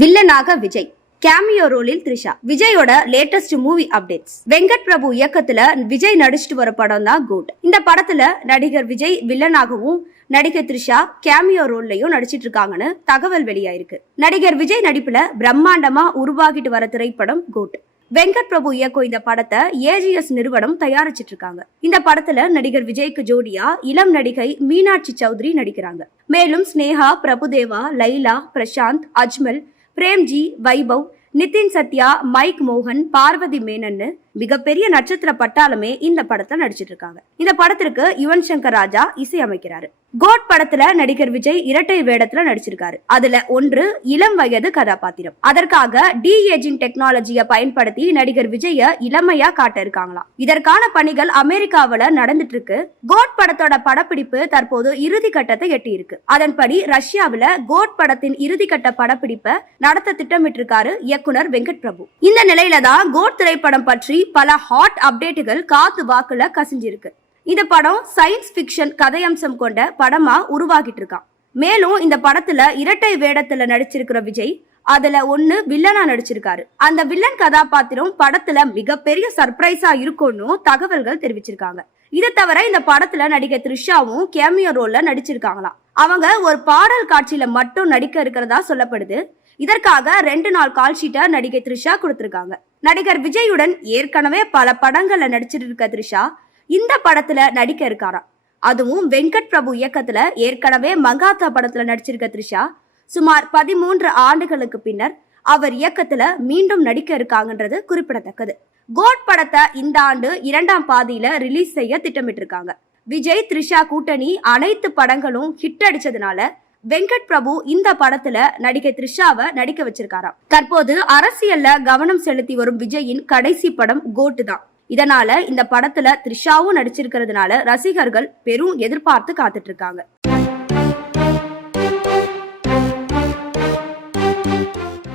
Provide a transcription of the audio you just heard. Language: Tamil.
வில்லனாக விஜய், கேமியோ ரோலில் த்ரிஷா. விஜயோட latest movie updates. Venkat Prabhu இயக்கத்துல விஜய் நடிச்சிட்டு வர படம் தான் கோட். இந்த படத்துல நடிகர் விஜய் வில்லனாகவும் நடிகர் த்ரிஷா கேமியோ ரோல்லையும் நடிச்சிட்டு இருக்காங்கன்னு தகவல் வெளியாயிருக்கு. நடிகர் விஜய் நடிப்புல பிரம்மாண்டமா உருவாகிட்டு வர திரைப்படம் கோட். வெங்கட் பிரபு இயக்கும் இந்த படத்தை ஏஜிஎஸ் நிறுவனம் தயாரிச்சிட்டு இருக்காங்க. இந்த படத்துல நடிகர் விஜய்க்கு ஜோடியா இளம் நடிகை மீனாட்சி சௌத்ரி நடிக்கிறாங்க. மேலும் ஸ்னேகா, பிரபுதேவா, லைலா, பிரசாந்த், அஜ்மல், பிரேம்ஜி, வைபவ், நிதின் சத்யா, மைக் மோகன், பார்வதி மேனன்னு மிகப்பெரிய நட்சத்திர பட்டாளமே இந்த படத்துல நடிச்சிட்டு இருக்காங்க. இந்த படத்திற்கு யுவன் சங்கர் ராஜா இசையமைக்கிறாரு. கோட் படத்துல நடிகர் விஜய் இரட்டை வேடத்துல நடிச்சிருக்காரு. அதுல ஒன்று இளம் வயது கதாபாத்திரம். அதற்காக டி ஏஜிங் டெக்னாலஜியை பயன்படுத்தி நடிகர் விஜய இளமையா காட்ட இருக்காங்களாம். இதற்கான பணிகள் அமெரிக்காவில நடந்துட்டு இருக்கு. கோட் படத்தோட படப்பிடிப்பு தற்போது இறுதி கட்டத்தை எட்டி இருக்கு. அதன்படி ரஷ்யாவில கோட் படத்தின் இறுதிக்கட்ட படப்பிடிப்பை நடத்த திட்டமிட்டிருக்காரு இயக்குனர் வெங்கட் பிரபு. இந்த நிலையில தான் கோட் திரைப்படம் பற்றி பல ஹாட் அப்டேட்டுகள் காத்து வாக்குல கசிஞ்சிருக்கு. இந்த படம் சயின்ஸ் பிக்ஷன் கதையம்சம் கொண்ட படமா உருவாகிட்டு இருக்கான். மேலும் இந்த படத்துல இரட்டை வேடத்துல நடிச்சிருக்கிற விஜய் அதுல ஒண்ணு வில்லனா நடிச்சிருக்காரு. அந்த வில்லன் கதாபாத்திரம் படத்துல மிகப்பெரிய சர்ப்ரைஸா இருக்கும்னு தகவல்கள் தெரிவிச்சிருக்காங்க. இதை தவிர இந்த படத்துல நடிகர் த்ரிஷாவும் கேமியோ ரோல்ல நடிச்சிருக்காங்களாம். அவங்க ஒரு பாடல் காட்சியில மட்டும் நடிக்க இருக்கிறதா சொல்லப்படுது. இதற்காக 2 நாள் கால் ஷீட்டை நடிகை த்ரிஷா கொடுத்திருக்காங்க. நடிகர் விஜயுடன் ஏற்கனவே பல படங்கள்ல நடிச்சிட்டு இருக்க த்ரிஷா இந்த படத்துல நடிக்க இருக்காராம். அதுவும் வெங்கட் பிரபு இயக்கத்துல ஏற்கனவே மகாத்தா படத்துல நடிச்சிருக்க த்ரிஷா சுமார் 13 ஆண்டுகளுக்கு பின்னர் அவர் இயக்கத்துல மீண்டும் நடிக்க இருக்காங்கன்றது குறிப்பிடத்தக்கது. கோட் படத்தை இந்த ஆண்டு 2ஆம் பாதியில ரிலீஸ் செய்ய திட்டமிட்டு இருக்காங்க. விஜய் த்ரிஷா கூட்டணி அனைத்து படங்களும் ஹிட் அடிச்சதுனால வெங்கட் பிரபு இந்த படத்துல நடிகை த்ரிஷாவை நடிக்க வச்சிருக்காராம். தற்போது அரசியல்ல கவனம் செலுத்தி வரும் விஜயின் கடைசி படம் கோட் தான். இதனால இந்த படத்துல த்ரிஷாவும் நடிச்சிருக்கிறதுனால ரசிகர்கள் பெரும் எதிர்பார்த்து காத்துட்டு இருக்காங்க.